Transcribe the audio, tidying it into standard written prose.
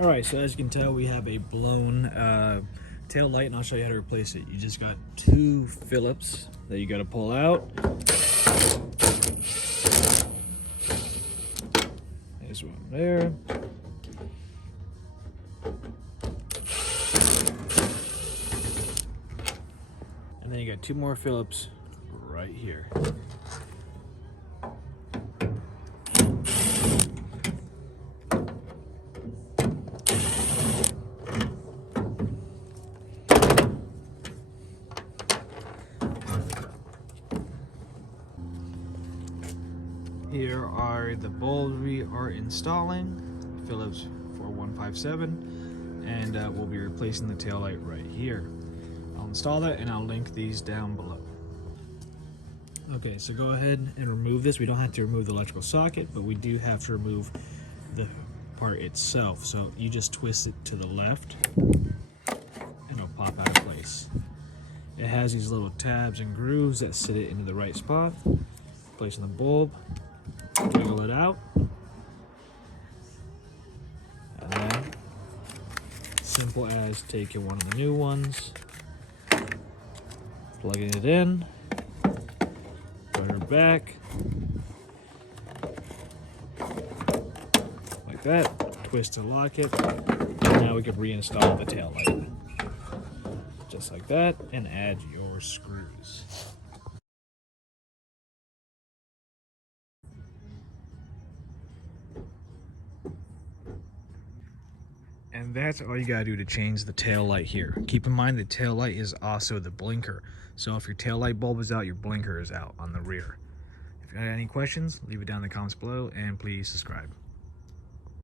Alright, so as you can tell, we have a blown tail light, and I'll show you how to replace it. You just got two Phillips that you got to pull out. There's one there. And then you got two more Phillips right here. Here are the bulbs we are installing, Phillips 4157, and we'll be replacing the tail light right here. I'll install that and I'll link these down below. Okay, so go ahead and remove this. We don't have to remove the electrical socket, but we do have to remove the part itself. So you just twist it to the left and it'll pop out of place. It has these little tabs and grooves that sit it into the right spot. Placing the bulb, wiggle it out, and then simple as taking one of the new ones, plugging it in, put her back like that, twist to lock it, and now we can reinstall the tail light just like that and add your screws. And that's all you gotta do to change the tail light here. Keep in mind the tail light is also the blinker. So if your tail light bulb is out, your blinker is out on the rear. If you have any questions, leave it down in the comments below, and please subscribe.